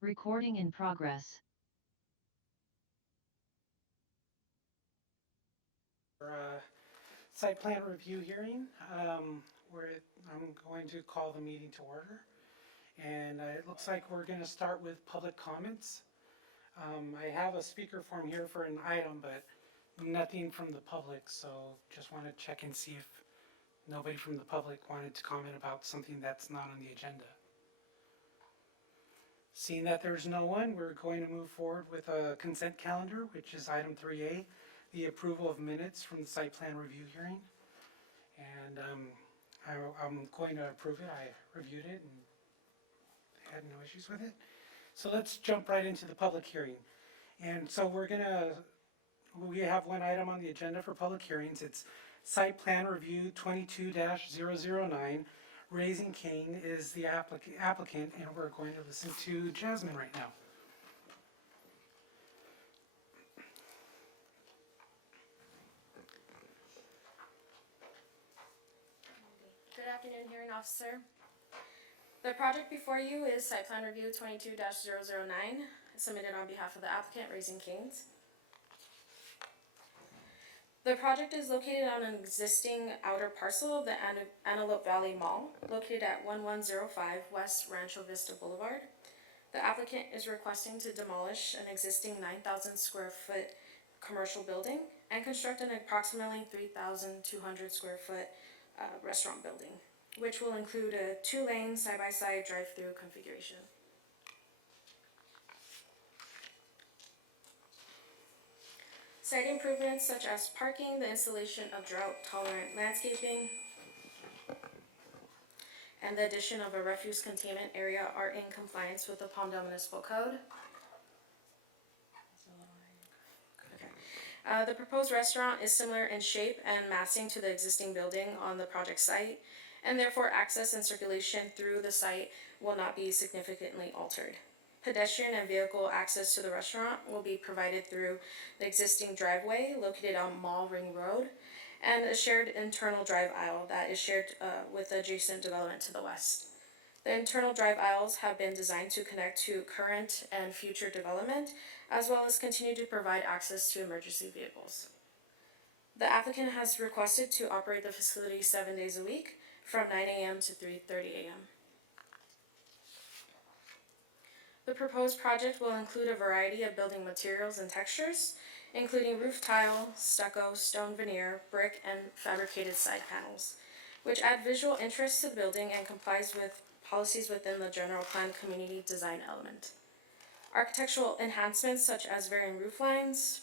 Recording in progress. Site plan review hearing, where I'm going to call the meeting to order. And it looks like we're going to start with public comments. I have a speaker form here for an item, but nothing from the public, so just want to check and see if nobody from the public wanted to comment about something that's not on the agenda. Seeing that there's no one, we're going to move forward with a consent calendar, which is item 3A, the approval of minutes from the site plan review hearing. And I'm going to approve it. I reviewed it and had no issues with it. So let's jump right into the public hearing. And so we have one item on the agenda for public hearings. It's site plan review 22-009. Raising Cane is the applicant, and we're going to listen to Jasmine right now. Good afternoon, hearing officer. The project before you is site plan review 22-009, submitted on behalf of the applicant, Raising Canes. The project is located on an existing outer parcel of the Antelope Valley Mall, located at 1105 West Rancho Vista Boulevard. The applicant is requesting to demolish an existing 9,000 square foot commercial building and construct an approximately 3,200 square foot restaurant building, which will include a 2-lane side-by-side drive-through configuration. Site improvements such as parking, the installation of drought-tolerant landscaping, and the addition of a refuse containment area are in compliance with the Palmdale Municipal Code. The proposed restaurant is similar in shape and massing to the existing building on the project site, and therefore access and circulation through the site will not be significantly altered. Pedestrian and vehicle access to the restaurant will be provided through the existing driveway located on Mall Ring Road and a shared internal drive aisle that is shared with the adjacent development to the west. The internal drive aisles have been designed to connect to current and future development, as well as continue to provide access to emergency vehicles. The applicant has requested to operate the facility 7 days a week from 9 a.m. to 3:30 a.m. The proposed project will include a variety of building materials and textures, including roof tile, stucco, stone veneer, brick, and fabricated side panels, which add visual interest to the building and complies with policies within the general plan community design element. Architectural enhancements such as varying roof lines,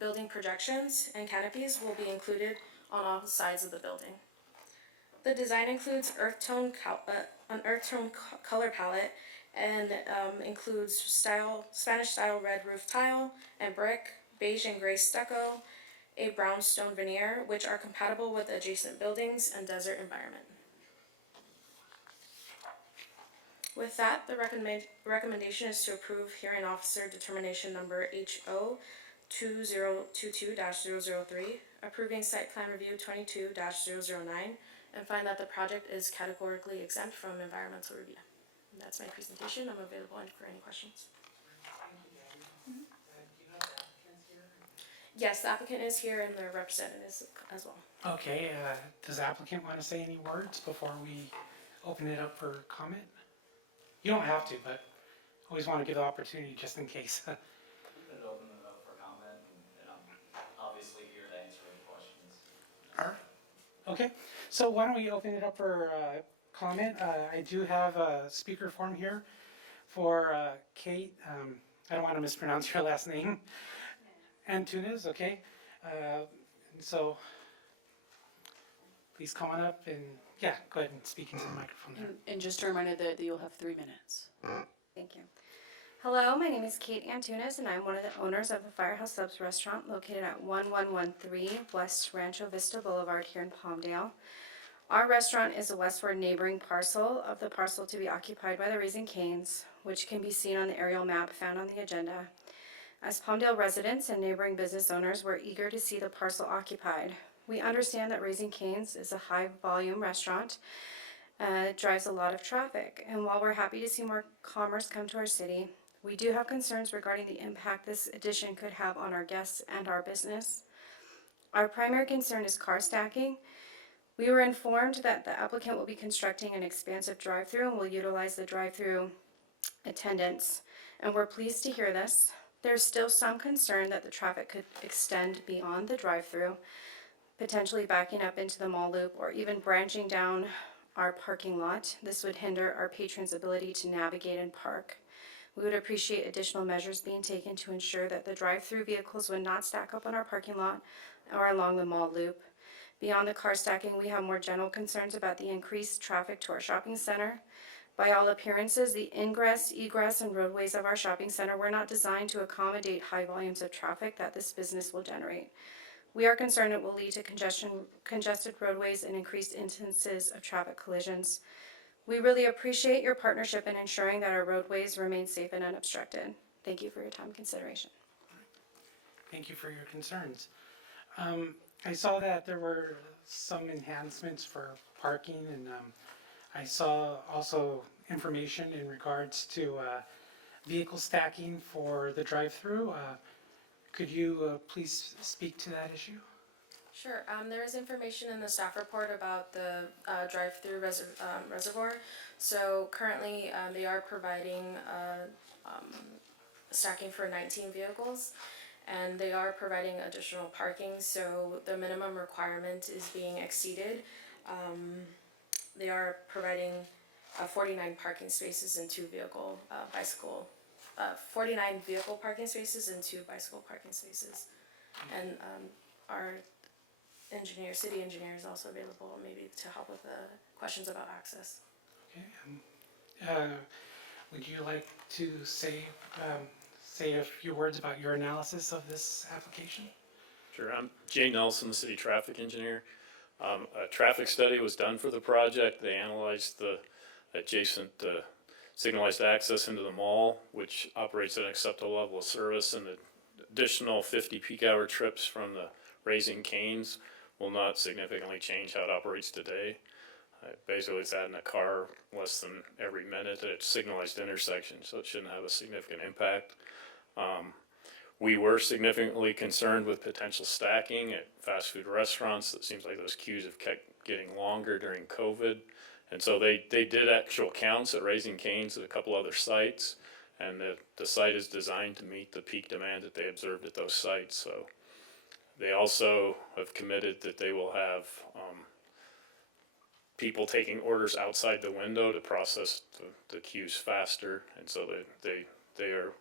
building projections, and canopies will be included on all sides of the building. The design includes an earth tone color palette and includes Spanish style red roof tile and brick, beige and gray stucco, a brown stone veneer, which are compatible with adjacent buildings and desert environment. With that, the recommendation is to approve hearing officer determination number HO 2022-003, approving site plan review 22-009, and find that the project is categorically exempt from environmental review. And that's my presentation. I'm available for any questions. Yes, the applicant is here and their representatives as well. Okay, does the applicant want to say any words before we open it up for comment? You don't have to, but always want to give the opportunity just in case. We could open it up for comment, and I'm obviously here to answer any questions. All right. Okay, so why don't we open it up for comment? I do have a speaker form here for Kate. I don't want to mispronounce your last name. Antunes, okay? So please come on up and yeah, go ahead and speak into the microphone there. And just a reminder that you'll have 3 minutes. Thank you. Hello, my name is Kate Antunes, and I'm one of the owners of the Firehouse Subs restaurant located at 1113 West Rancho Vista Boulevard here in Palmdale. Our restaurant is a westward neighboring parcel of the parcel to be occupied by the Raising Canes, which can be seen on the aerial map found on the agenda. As Palmdale residents and neighboring business owners, we're eager to see the parcel occupied. We understand that Raising Canes is a high-volume restaurant. It drives a lot of traffic, and while we're happy to see more commerce come to our city, We do have concerns regarding the impact this addition could have on our guests and our business. Our primary concern is car stacking. We were informed that the applicant will be constructing an expansive drive-through and will utilize the drive-through attendants, and we're pleased to hear this. There's still some concern that the traffic could extend beyond the drive-through, potentially backing up into the mall loop or even branching down our parking lot. This would hinder our patrons' ability to navigate and park. We would appreciate additional measures being taken to ensure that the drive-through vehicles would not stack up on our parking lot or along the mall loop. Beyond the car stacking, we have more general concerns about the increased traffic to our shopping center. By all appearances, the ingress, egress, and roadways of our shopping center were not designed to accommodate high volumes of traffic that this business will generate. We are concerned it will lead to congested roadways and increased instances of traffic collisions. We really appreciate your partnership in ensuring that our roadways remain safe and unobstructed. Thank you for your time and consideration. Thank you for your concerns. I saw that there were some enhancements for parking, and I saw also information in regards to vehicle stacking for the drive-through. Could you please speak to that issue? Sure. There is information in the staff report about the drive-through reservoir. So currently, they are providing stacking for 19 vehicles, and they are providing additional parking. So the minimum requirement is being exceeded. They are providing 49 parking spaces and 49 vehicle parking spaces and 2 bicycle parking spaces. And our city engineer is also available maybe to help with the questions about access. Okay. Would you like to say a few words about your analysis of this application? Sure, I'm Jay Nelson, the city traffic engineer. A traffic study was done for the project. They analyzed the adjacent signalized access into the mall, which operates at an acceptable level of service, and the additional 50 peak hour trips from the Raising Cane's will not significantly change how it operates today. Basically, it's adding a car less than every minute at a signalized intersection, so it shouldn't have a significant impact. We were significantly concerned with potential stacking at fast food restaurants. It seems like those queues have kept getting longer during COVID. And so they did actual counts at Raising Cane's at a couple other sites, and the site is designed to meet the peak demand that they observed at those sites. So they also have committed that they will have people taking orders outside the window to process the queues faster, and so they are,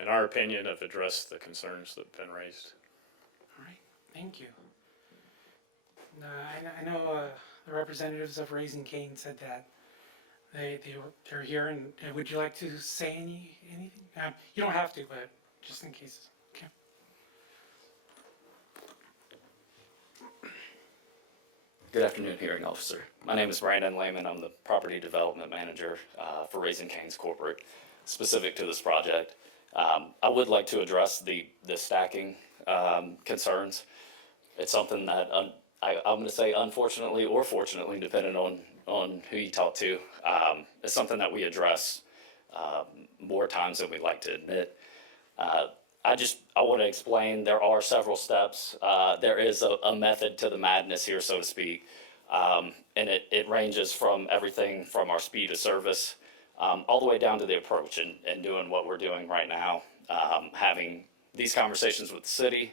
in our opinion, have addressed the concerns that have been raised. All right, thank you. I know the representatives of Raising Cane said that they're here, and would you like to say anything? You don't have to, but just in case. Okay. Good afternoon, hearing officer. My name is Brandon Lehman. I'm the property development manager for Raising Cane's Corporate, specific to this project. I would like to address the stacking concerns. It's something that I'm going to say, unfortunately or fortunately, depending on who you talk to, it's something that we address more times than we like to admit. I want to explain there are several steps. There is a method to the madness here, so to speak. And it ranges from everything from our speed of service all the way down to the approach and doing what we're doing right now, having these conversations with the city,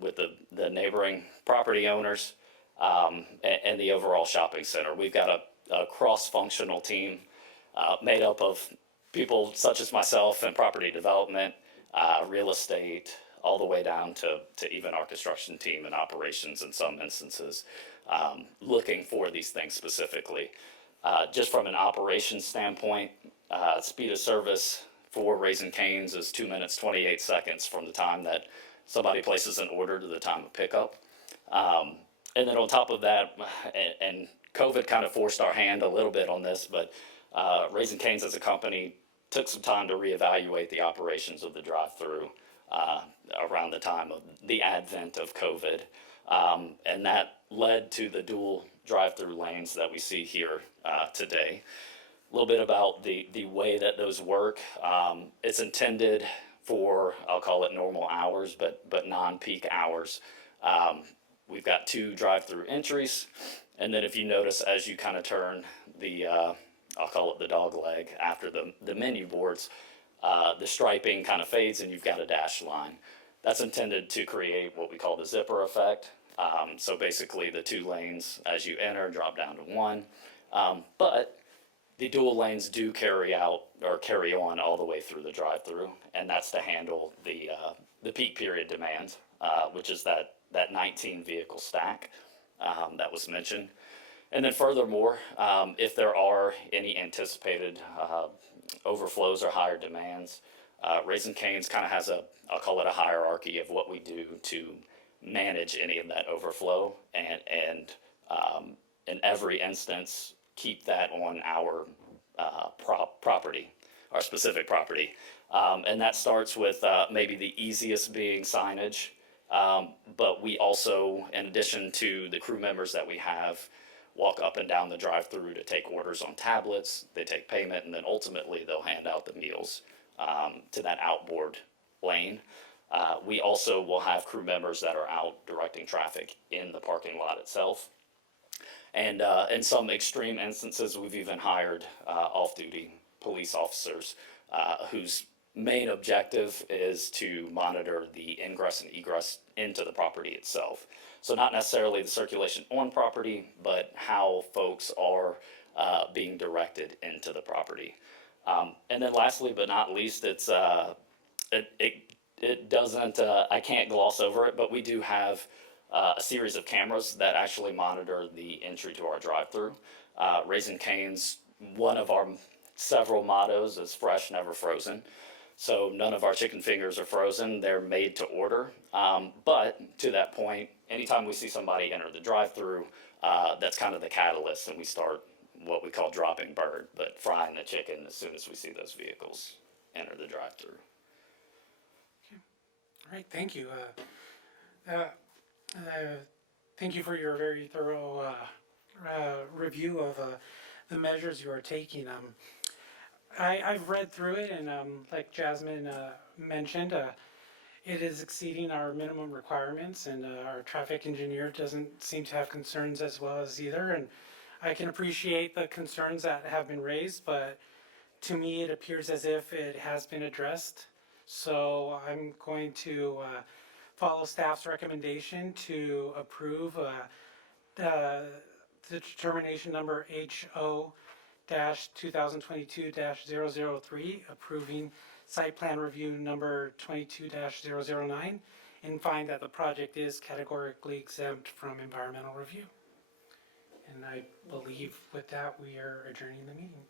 with the neighboring property owners, and the overall shopping center. We've got a cross-functional team made up of people such as myself and property development, real estate, all the way down to even our construction team and operations in some instances, looking for these things specifically. Just from an operations standpoint, speed of service for Raising Cane's is 2 minutes, 28 seconds from the time that somebody places an order to the time of pickup. And then on top of that, and COVID kind of forced our hand a little bit on this, but Raising Cane's as a company took some time to reevaluate the operations of the drive-through around the time of the advent of COVID. And that led to the dual drive-through lanes that we see here today. A little bit about the way that those work. It's intended for, I'll call it normal hours, but non-peak hours. We've got 2 drive-through entries, and then if you notice as you kind of turn the, I'll call it the dog leg after the menu boards, the striping kind of fades and you've got a dashed line. That's intended to create what we call the zipper effect. So basically the 2 lanes as you enter drop down to 1. But the dual lanes do carry on all the way through the drive-through, and that's to handle the peak period demand, which is that 19 vehicle stack that was mentioned. And then furthermore, if there are any anticipated overflows or higher demands, Raising Cane's kind of has I'll call it a hierarchy of what we do to manage any of that overflow, and in every instance keep that on our property, our specific property. And that starts with maybe the easiest being signage, but we also, in addition to the crew members that we have, walk up and down the drive-through to take orders on tablets, they take payment, and then ultimately they'll hand out the meals to that outboard lane. We also will have crew members that are out directing traffic in the parking lot itself. And in some extreme instances, we've even hired off-duty police officers whose main objective is to monitor the ingress and egress into the property itself. So not necessarily the circulation on property, but how folks are being directed into the property. And then lastly, but not least, it doesn't, I can't gloss over it, but we do have a series of cameras that actually monitor the entry to our drive-through. Raising Cane's, one of our several mottos is fresh, never frozen. So none of our chicken fingers are frozen. They're made to order. But to that point, anytime we see somebody enter the drive-through, that's kind of the catalyst, and we start what we call dropping bird, but frying the chicken as soon as we see those vehicles enter the drive-through. All right, thank you. Thank you for your very thorough review of the measures you are taking. I've read through it, and like Jasmine mentioned, it is exceeding our minimum requirements, and our traffic engineer doesn't seem to have concerns as well as either. And I can appreciate the concerns that have been raised, but to me it appears as if it has been addressed. So I'm going to follow staff's recommendation to approve the determination number HO-2022-003, approving site plan review number 22-009, and find that the project is categorically exempt from environmental review. And I believe with that we are adjourning the meeting.